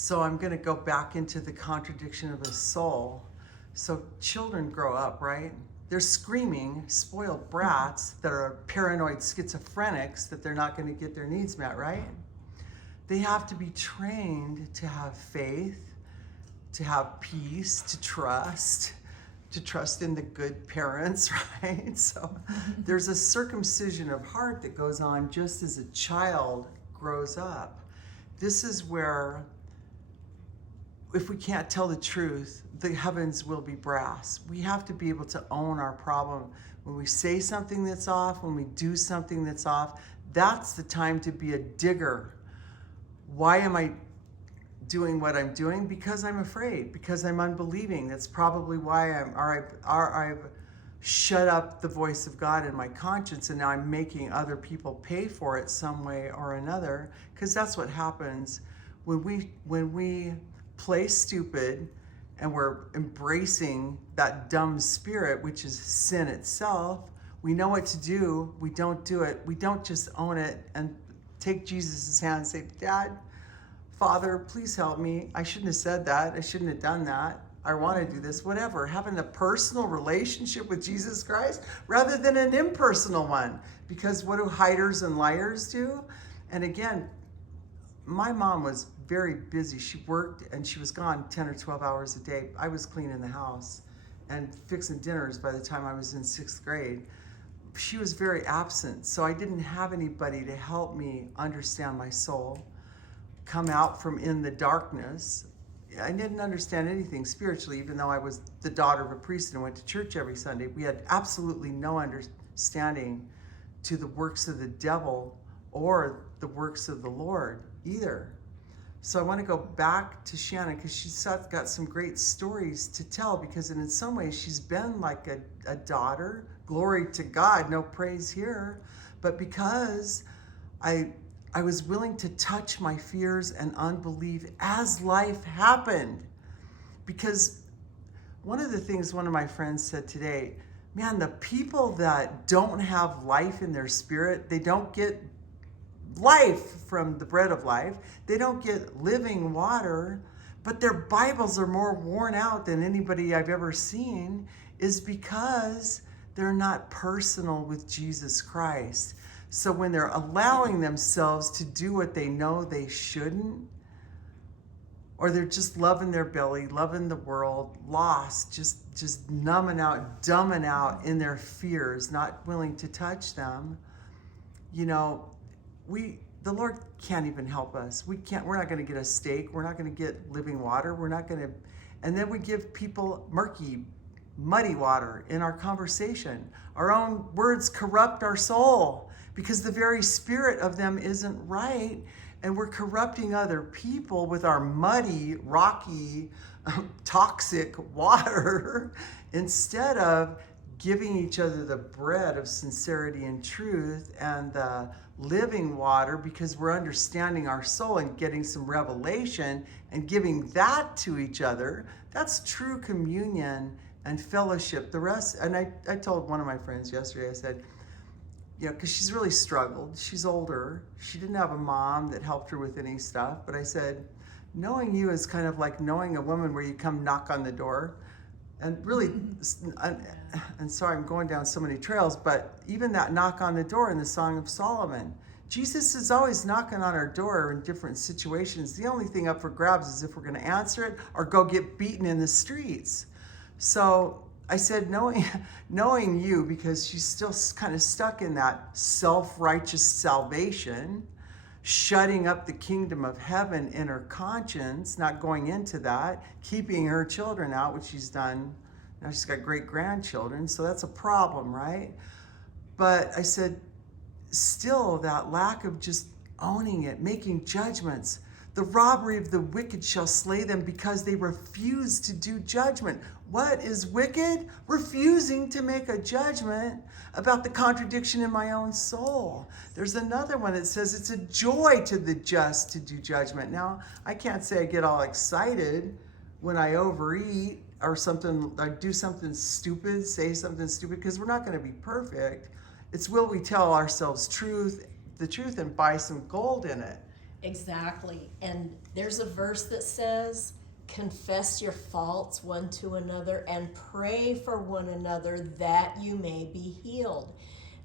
So I'm going to go back into the contradiction of the soul. So children grow up, right? They're screaming, spoiled brats that are paranoid schizophrenics that they're not going to get their needs met, right? They have to be trained to have faith, to have peace, to trust in the good parents, right? So there's a circumcision of heart that goes on just as a child grows up. This is where, if we can't tell the truth, the heavens will be brass. We have to be able to own our problem. When we say something that's off, when we do something that's off, that's the time to be a digger. Why am I doing what I'm doing? Because I'm afraid, because I'm unbelieving. That's probably why I've shut up the voice of God in my conscience, and now I'm making other people pay for it some way or another, because that's what happens when we play stupid and we're embracing that dumb spirit, which is sin itself. We know what to do, we don't do it. We don't just own it and take Jesus' hand and say, Dad, Father, please help me. I shouldn't have said that. I shouldn't have done that. I want to do this, whatever. Having a personal relationship with Jesus Christ rather than an impersonal one. Because what do hiders and liars do? And again, my mom was very busy. She worked and she was gone 10 or 12 hours a day. I was cleaning the house and fixing dinners by the time I was in 6th grade. She was very absent, so I didn't have anybody to help me understand my soul, come out from in the darkness. I didn't understand anything spiritually, even though I was the daughter of a priest and went to church every Sunday. We had absolutely no understanding to the works of the devil or the works of the Lord either. So I want to go back to Shannon because she's got some great stories to tell, because in some ways she's been like a daughter. Glory to God, no praise here. But because I was willing to touch my fears and unbelief as life happened. Because one of the things one of my friends said today, man, the people that don't have life in their spirit, they don't get life from the bread of life. They don't get living water, but their Bibles are more worn out than anybody I've ever seen, is because they're not personal with Jesus Christ. So when they're allowing themselves to do what they know they shouldn't, or they're just loving their belly, loving the world, lost, just numbing out, dumbing out in their fears, not willing to touch them, you know, the Lord can't even help us. We're not going to get a steak. We're not going to get living water. We're not going to, and then we give people muddy water in our conversation. Our own words corrupt our soul because the very spirit of them isn't right. And we're corrupting other people with our muddy, rocky, toxic water instead of giving each other the bread of sincerity and truth and the living water, because we're understanding our soul and getting some revelation and giving that to each other. That's true communion and fellowship. The rest, and I told one of my friends yesterday, I said, you know, because she's really struggled. She's older. She didn't have a mom that helped her with any stuff. But I said, knowing you is kind of like knowing a woman where you come knock on the door. And really, and sorry, I'm going down so many trails, but even that knock on the door in the Song of Solomon, Jesus is always knocking on our door in different situations. The only thing up for grabs is if we're going to answer it or go get beaten in the streets. So I said, knowing you, because she's still kind of stuck in that self-righteous salvation, shutting up the kingdom of heaven in her conscience, not going into that, keeping her children out, which she's done. Now she's got great grandchildren, so that's a problem, right? But I said, still that lack of just owning it, making judgments. The robbery of the wicked shall slay them because they refuse to do judgment. What is wicked? Refusing to make a judgment about the contradiction in my own soul. There's another one that says it's a joy to the just to do judgment. Now, I can't say I get all excited when I overeat or something, I do something stupid, say something stupid, because we're not going to be perfect. It's will we tell ourselves the truth and buy some gold in it. Exactly. And there's a verse that says, confess your faults one to another and pray for one another that you may be healed.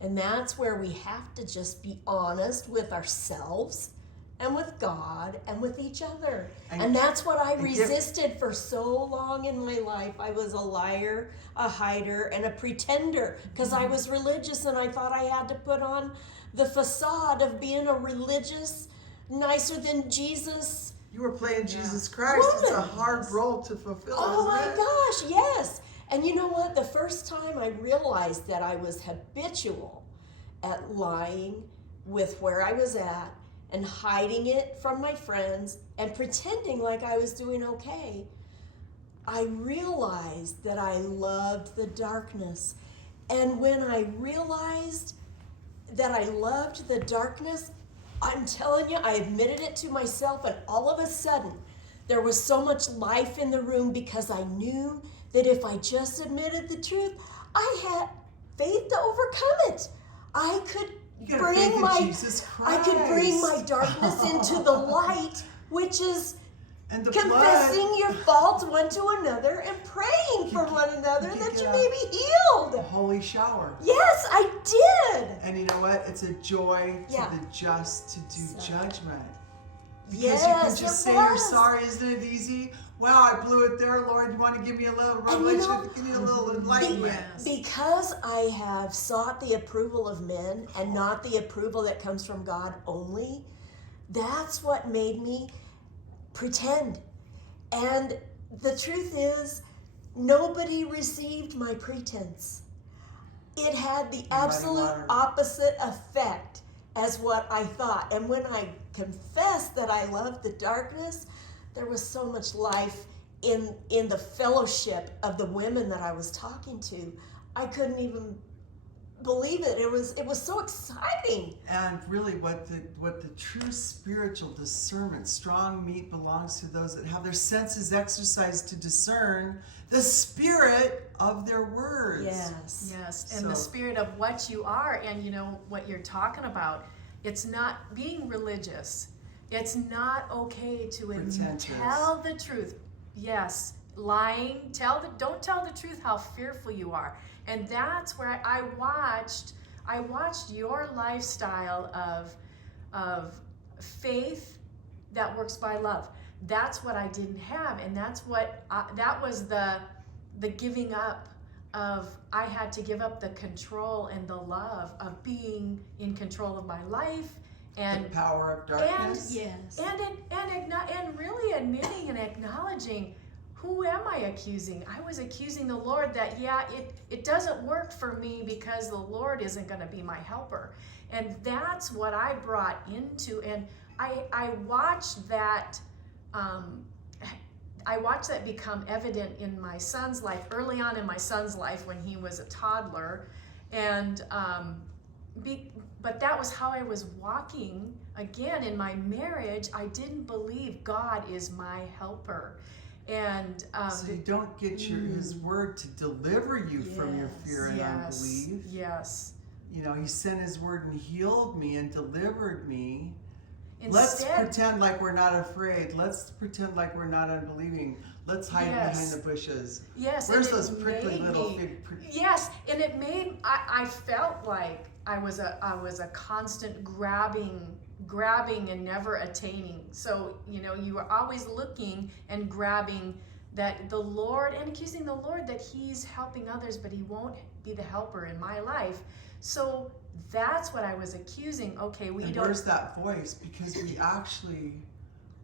And that's where we have to just be honest with ourselves and with God and with each other. And that's what I resisted for so long in my life. I was a liar, a hider, and a pretender because I was religious and I thought I had to put on the facade of being a religious, nicer than Jesus. You were playing Jesus Christ. Woman. It's a hard role to fulfill. Oh my isn't it? gosh, yes. And you know what? The first time I realized that I was habitual at lying with where I was at and hiding it from my friends and pretending like I was doing okay, I realized that I loved the darkness. And when I realized that I loved the darkness, I'm telling you, I admitted it to myself, and all of a sudden, there was so much life in the room because I knew that if I just admitted the truth, I had faith to overcome it. I could bring my darkness into the light, which is confessing your faults one to another and praying for one another that you may be healed. A holy shower. Yes, I did. And you know what? It's a joy to the just to do judgment. Because yes, you can just say you're sorry. Isn't it easy? Wow, I blew it there, Lord. You want to give me a little revelation? Give me a little enlightenment. Because I have sought the approval of men and not the approval that comes from God only, that's what made me pretend. And the truth is, nobody received my pretense. It had the absolute opposite effect as what I thought. And when I confessed that I loved the darkness, there was so much life in the fellowship of the women that I was talking to. I couldn't even believe it. It was so exciting. And really what the true spiritual discernment, strong meat belongs to those that have their senses exercised to discern the spirit of their words. Yes, and the spirit of what you are, and you know what you're talking about. It's not being religious. It's not okay to tell the truth. Yes, lying, don't tell the truth how fearful you are. And that's where I watched your lifestyle of faith that works by love. That's what I didn't have, and that was the giving up of, I had to give up the control and the love of being in control of my life and the power of darkness. And really admitting and acknowledging, who am I accusing? I was accusing the Lord that, it doesn't work for me because the Lord isn't going to be my helper. And that's what I brought into, and I watched that become evident in my son's life, early on in my son's life when he was a toddler. And but that was how I was walking. Again, in my marriage, I didn't believe God is my helper. And so you don't get his word to deliver you from your fear and unbelief. Yes. You know, he sent his word and healed me and delivered me. Let's pretend like we're not afraid. Let's pretend like we're not unbelieving. Let's hide behind the bushes. Yes. Where's those prickly little fig? Yes, and it made I felt like I was a constant grabbing and never attaining. So, you know, you were always looking and grabbing that the Lord, and accusing the Lord that he's helping others, but he won't be the helper in my life. So that's what I was accusing. Okay, where's that voice? Because we actually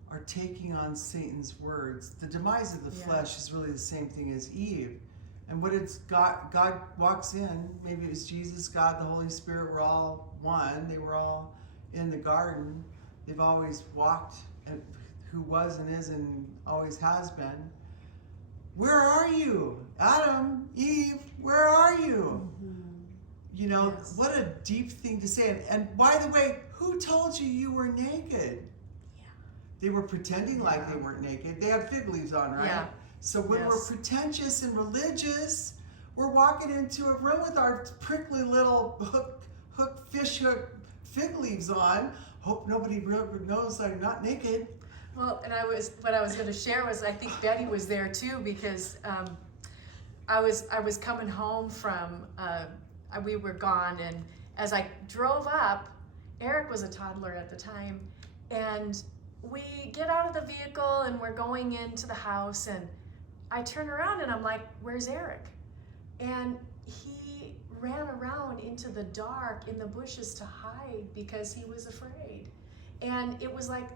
are taking on Satan's words. The demise of the flesh is really the same thing as Eve. And what it's God walks in, maybe it was Jesus, God, the Holy Spirit were all one. They were all in the garden. They've always walked, and who was and is and always has been. Where are you? Adam, Eve, where are you? You know, what a deep thing to say. And by the way, who told you were naked? They were pretending like they weren't naked. They had fig leaves on, right? Yeah. So when we're pretentious and religious, we're walking into a room with our prickly little fish hook fig leaves on, hope nobody knows I'm not naked. Well, and what I was going to share was, I think Betty was there too, because I was coming home from, we were gone, and as I drove up, Eric was a toddler at the time, and we get out of the vehicle and we're going into the house, and I turn around and I'm like, where's Eric? And he ran around into the dark in the bushes to hide because he was afraid. And it was like,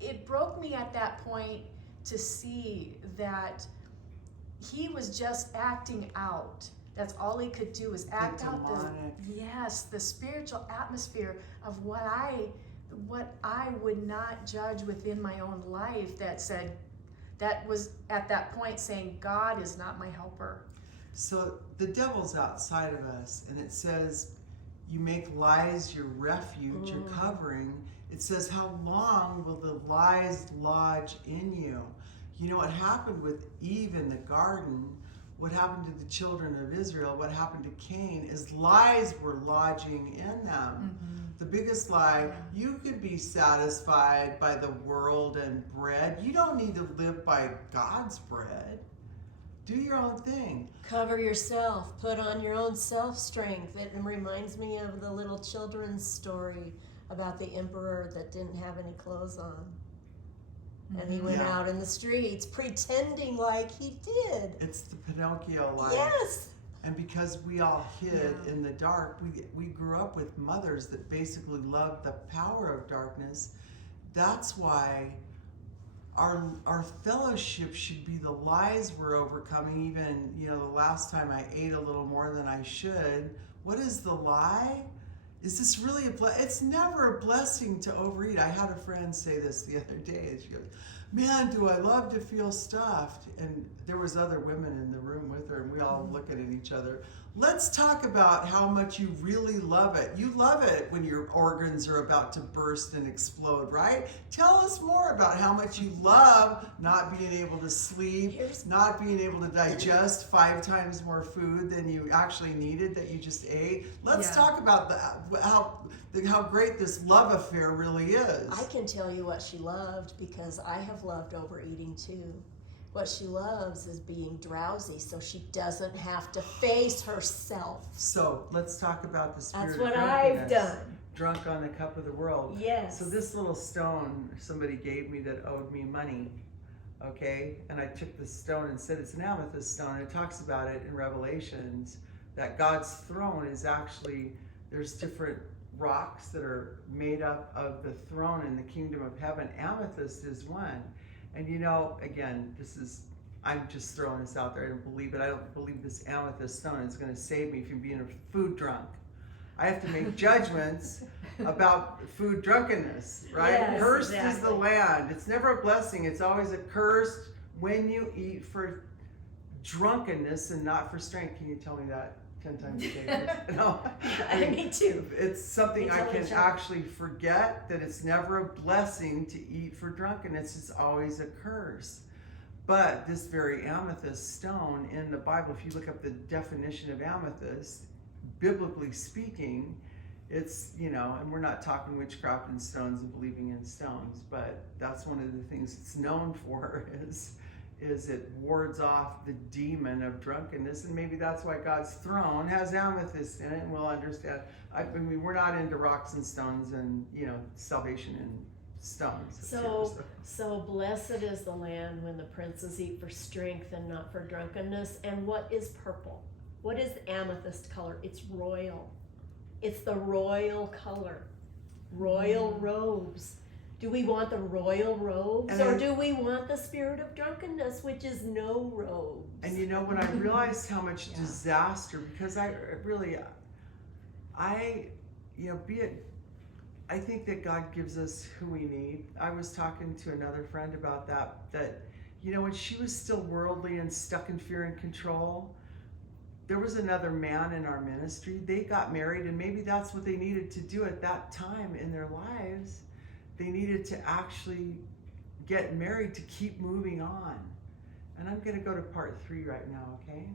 it broke me at that point to see that he was just acting out. That's all he could do, is act out the spiritual atmosphere of what I would not judge within my own life, that was at that point saying, God is not my helper. So the devil's outside of us, and it says, you make lies your refuge, your covering. It says, how long will the lies lodge in you? You know what happened with Eve in the garden, what happened to the children of Israel, what happened to Cain, is lies were lodging in them. The biggest lie, you could be satisfied by the world and bread. You don't need to live by God's bread. Do your own thing. Cover yourself. Put on your own self-strength. It reminds me of the little children's story about the emperor that didn't have any clothes on. And he went out in the streets pretending like he did. It's the Pinocchio lie. Yes. And because we all hid in the dark, we grew up with mothers that basically loved the power of darkness. That's why our fellowship should be the lies we're overcoming. Even, the last time I ate a little more than I should. What is the lie? Is this really it's never a blessing to overeat. I had a friend say this the other day, and she goes, man, do I love to feel stuffed. And there was other women in the room with her, and we all looking at each other. Let's talk about how much you really love it. You love it when your organs are about to burst and explode, right? Tell us more about how much you love not being able to sleep, not being able to digest 5 times more food than you actually needed that you just ate. Let's talk about how great this love affair really is. I can tell you what she loved, because I have loved overeating too. What she loves is being drowsy, so she doesn't have to face herself. So let's talk about the spirit That's of what drunkenness. I've done. Drunk on the cup of the world. Yes. So this little stone somebody gave me that owed me money, okay? And I took the stone and said it's an amethyst stone. And it talks about it in Revelations, that God's throne is actually, there's different rocks that are made up of the throne in the kingdom of heaven. Amethyst is one. And again, I'm just throwing this out there. I don't believe it. I don't believe this amethyst stone is going to save me from being a food drunk. I have to make judgments about food drunkenness, right? Yes, Cursed is exactly. the land. It's never a blessing. It's always a curse when you eat for drunkenness and not for strength. Can you tell me that 10 times a day? No. Me too. It's something I can each other. actually forget, that it's never a blessing to eat for drunkenness. It's always a curse. But this very amethyst stone in the Bible, if you look up the definition of amethyst, biblically speaking, it's, and we're not talking witchcraft and stones and believing in stones, but that's one of the things it's known for is it wards off the demon of drunkenness. And maybe that's why God's throne has amethyst in it, and we'll understand. I mean, we're not into rocks and stones and, salvation and stones. So blessed is the land when the princes eat for strength and not for drunkenness. And what is purple? What is amethyst color? It's royal. It's the royal color. Royal robes. Do we want the royal robes, or do we want the spirit of drunkenness, which is no robes? And when I realized how much disaster, because I think that God gives us who we need. I was talking to another friend about that when she was still worldly and stuck in fear and control, there was another man in our ministry. They got married, and maybe that's what they needed to do at that time in their lives. They needed to actually get married to keep moving on. And I'm going to go to part 3 right now, okay?